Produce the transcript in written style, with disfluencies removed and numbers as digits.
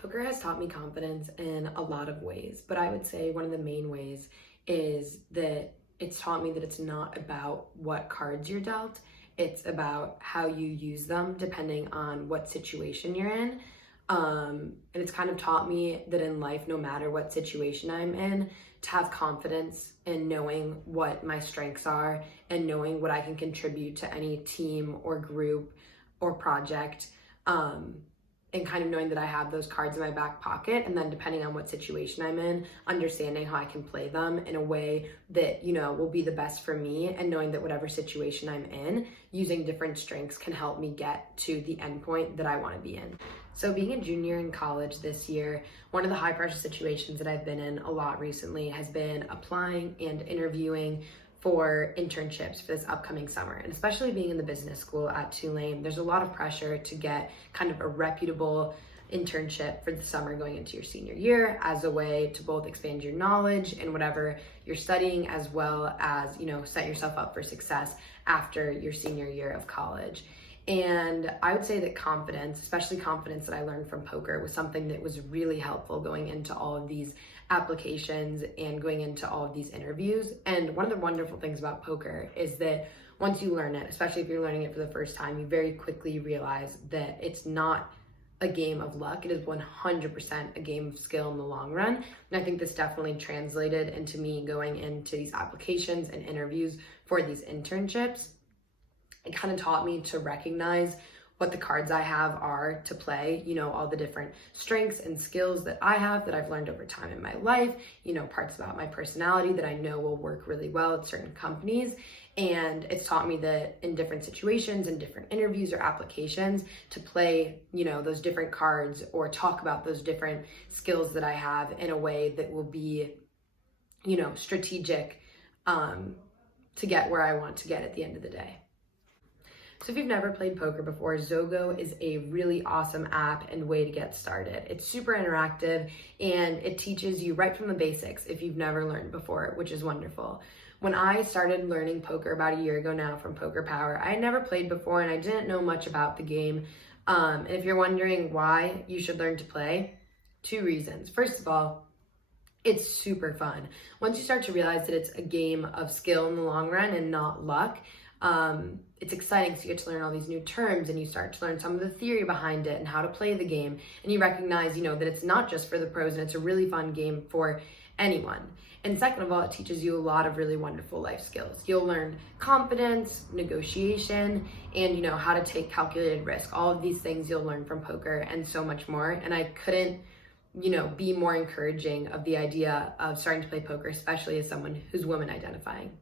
Poker has taught me confidence in a lot of ways, but I would say one of the main ways is that it's taught me that it's not about what cards you're dealt, it's about how you use them depending on what situation you're in. And it's kind of taught me that in life, no matter what situation I'm in, to have confidence in knowing what my strengths are and knowing what I can contribute to any team or group or project. And kind of knowing that I have those cards in my back pocket, and then depending on what situation I'm in, understanding how I can play them in a way that, will be the best for me, and knowing that whatever situation I'm in, using different strengths can help me get to the end point that I want to be in. So being a junior in college this year, one of the high pressure situations that I've been in a lot recently has been applying and interviewing for internships for this upcoming summer. And especially being in the business school at Tulane, there's a lot of pressure to get kind of a reputable internship for the summer going into your senior year as a way to both expand your knowledge in whatever you're studying, as well as, set yourself up for success after your senior year of college. And I would say that confidence, especially confidence that I learned from poker, was something that was really helpful going into all of these applications and going into all of these interviews. And one of the wonderful things about poker is that once you learn it, especially if you're learning it for the first time, you very quickly realize that it's not a game of luck. It is 100% a game of skill in the long run. And I think this definitely translated into me going into these applications and interviews for these internships. It kind of taught me to recognize what the cards I have are to play, all the different strengths and skills that I have that I've learned over time in my life, parts about my personality that I know will work really well at certain companies. And it's taught me that in different situations and different interviews or applications to play, those different cards or talk about those different skills that I have in a way that will be, strategic to get where I want to get at the end of the day. So if you've never played poker before, Zogo is a really awesome app and way to get started. It's super interactive and it teaches you right from the basics if you've never learned before, which is wonderful. When I started learning poker about a year ago now from Poker Powher, I had never played before and I didn't know much about the game. And if you're wondering why you should learn to play, two reasons. First of all, it's super fun. Once you start to realize that it's a game of skill in the long run and not luck, it's exciting because you get to learn all these new terms and you start to learn some of the theory behind it and how to play the game. And you recognize, that it's not just for the pros and it's a really fun game for anyone. And second of all, it teaches you a lot of really wonderful life skills. You'll learn confidence, negotiation, and, how to take calculated risk. All of these things you'll learn from poker and so much more. And I couldn't, be more encouraging of the idea of starting to play poker, especially as someone who's woman identifying.